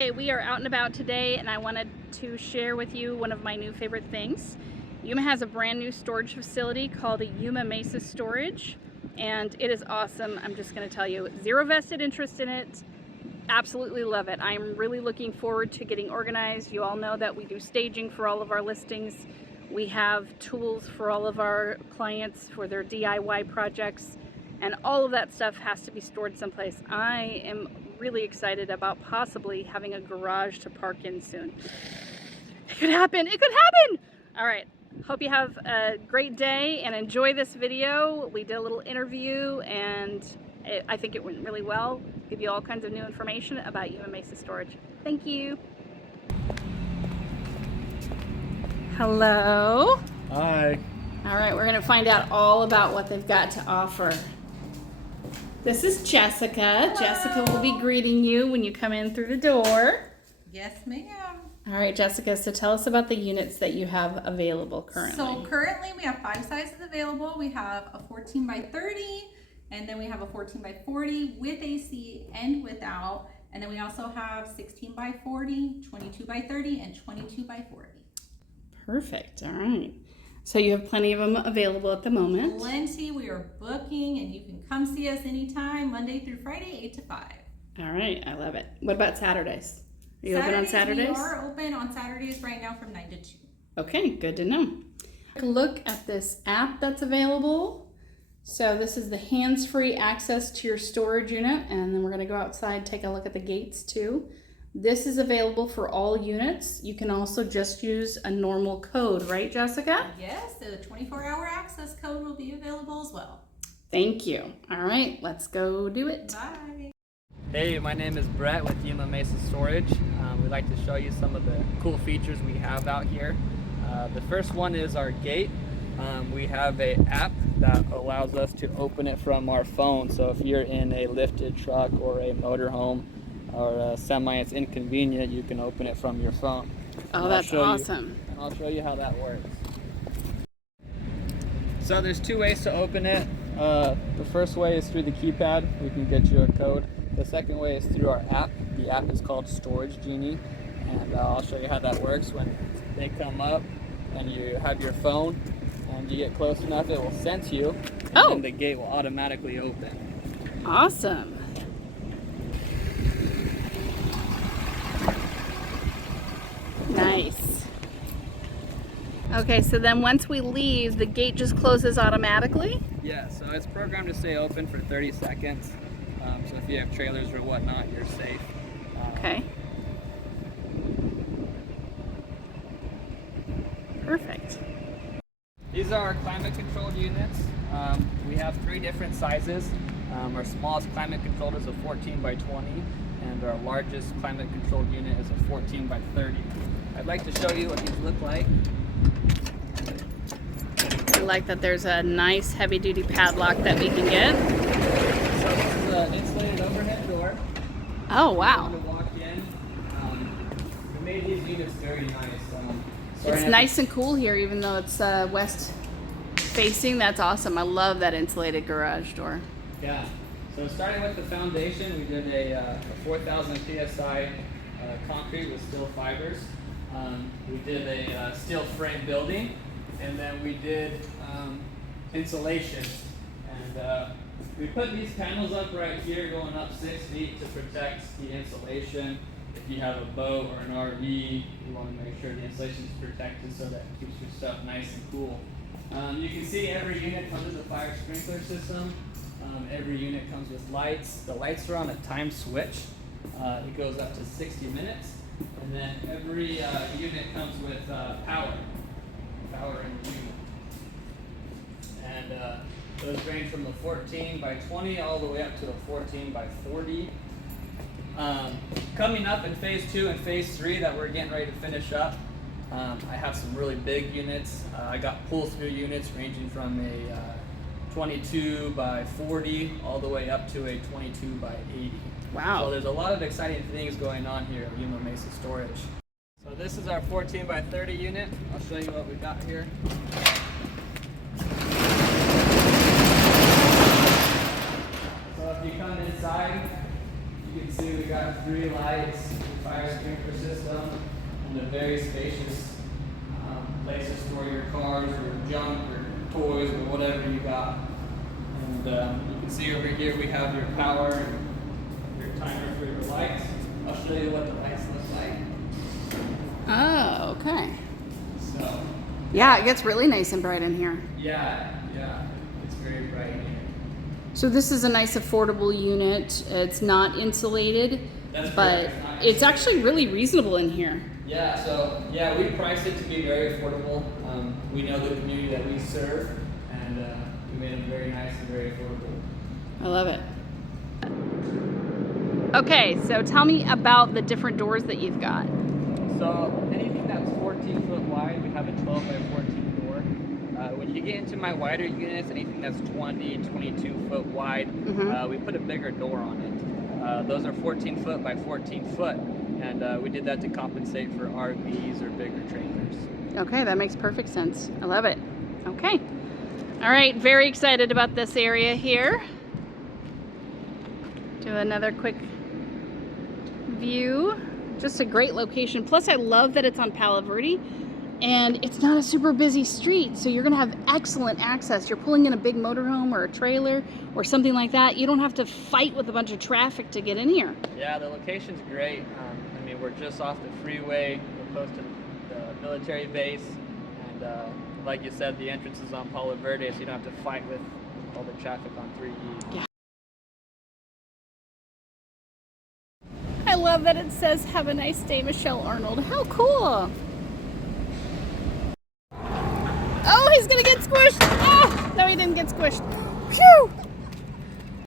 Hey, we are out and about today, and I wanted to share with you one of my new favorite things. Yuma has a brand new storage facility called Yuma Mesa Storage, and it is awesome. I'm just going to tell you, zero vested interest in it. Absolutely love it. I'm really looking forward to getting organized. You all know that we do staging for all of our listings. We have tools for all of our clients for their DIY projects, and all of that stuff has to be stored someplace. I am really excited about possibly having a garage to park in soon. It could happen. It could happen. All right. Hope you have a great day and enjoy this video. We did a little interview and I think it went really well. Give you all kinds of new information about Yuma Mesa Storage. Thank you. Hello. Hi. All right, we're gonna find out all about what they've got to offer. This is Jessica. Hello. Jessica will be greeting you when you come in through the door. Yes, ma'am. All right, Jessica, so tell us about the units that you have available currently. So currently we have 5 sizes available. We have a 14 by 30, and then we have a 14 by 40 with AC and without. And then we also have 16 by 40, 22 by 30, and 22 by 40. Perfect, all right. So you have plenty of them available at the moment. Plenty. We are booking, and you can come see us anytime, Monday through Friday, 8 to 5. All right, I love it. What about Saturdays? Are you open on Saturdays? We are open on Saturdays right now from 9 to 2. Okay, good to know. Take a look at this app that's available. So this is the hands-free access to your storage unit, and then we're going to go outside, take a look at the gates too. This is available for all units. You can also just use a normal code, right, Jessica? Yes, the 24-hour access code will be available as well. Thank you. All right, let's go do it. Bye. Hey, my name is Brett with Yuma Mesa Storage. We'd like to show you some of the cool features we have out here. The first one is our gate. We have an app that allows us to open it from our phone. So if you're in a lifted truck or a motorhome or a semi, it's inconvenient, you can open it from your phone. Oh, that's awesome. And I'll show you how that works. So there's 2 ways to open it. The first way is through the keypad. We can get you a code. The second way is through our app. The app is called Storage Genie, and I'll show you how that works. When they come up and you have your phone and you get close enough, it will sense you, and then the gate will automatically open. Awesome. Nice. Okay, so then once we leave, the gate just closes automatically? Yeah, so it's programmed to stay open for 30 seconds. So if you have trailers or whatnot, you're safe. Okay. Perfect. These are our climate controlled units. We have 3 different sizes. Our smallest climate controlled is a 14 by 20, and our largest climate controlled unit is a 14 by 30. I'd like to show you what these look like. I like that there's a nice heavy duty padlock that we can get. So this is an insulated overhead door. Oh, wow. To walk in. We made these units very nice. It's nice and cool here, even though it's west facing. That's awesome. I love that insulated garage door. Yeah. So starting with the foundation, we did a 4,000 psi concrete with steel fibers. We did a steel frame building, and then we did insulation. And we put these panels up right here, going up 6 feet to protect the insulation. If you have a boat or an RV, you want to make sure the insulation is protected so that it keeps your stuff nice and cool. You can see every unit comes with a fire sprinkler system. Every unit comes with lights. The lights are on a time switch. It goes up to 60 minutes. And then every unit comes with power in the unit. And those range from a 14 by 20 all the way up to a 14 by 40. Coming up in phase 2 and phase 3 that we're getting ready to finish up, I have some really big units. I got pull-through units ranging from a 22 by 40 all the way up to a 22 by 80. Wow. So there's a lot of exciting things going on here at Yuma Mesa Storage. So this is our 14 by 30 unit. I'll show you what we got here. So if you come inside, you can see we got 3 lights, fire sprinkler system, and a very spacious place to store your cars or junk or toys or whatever you got. And you can see over here we have your power and your timer for your lights. I'll show you what the lights look like. Oh, okay. So, Yeah, it gets really nice and bright in here. yeah, it's very bright in here. So this is a nice affordable unit. It's not insulated, That's but correct. Not it's actually really reasonable in here. Yeah, so we priced it to be very affordable. We know the community that we serve, and we made them very nice and very affordable. I love it. Okay, so tell me about the different doors that you've got. So anything that's 14 foot wide, we have a 12 by 14 door. When you get into my wider units, anything that's 20 and 22 foot wide, we put a bigger door on it. Those are 14 foot by 14 foot, and we did that to compensate for RVs or bigger trailers. Okay, that makes perfect sense. I love it. Okay. All right, very excited about this area here. Do another quick view. Just a great location. Plus, I love that it's on Palo Verde, and it's not a super busy street, so you're gonna have excellent access. You're pulling in a big motorhome or a trailer or something like that. You don't have to fight with a bunch of traffic to get in here. Yeah, the location's great. I mean, we're just off the freeway. We're close to the military base, and like you said, the entrance is on Palo Verde, so you don't have to fight with all the traffic on 3E. Yeah. I love that it says, "Have a nice day, Michelle Arnold." How cool. Oh, he's gonna get squished. Oh, no, he didn't get squished. Phew.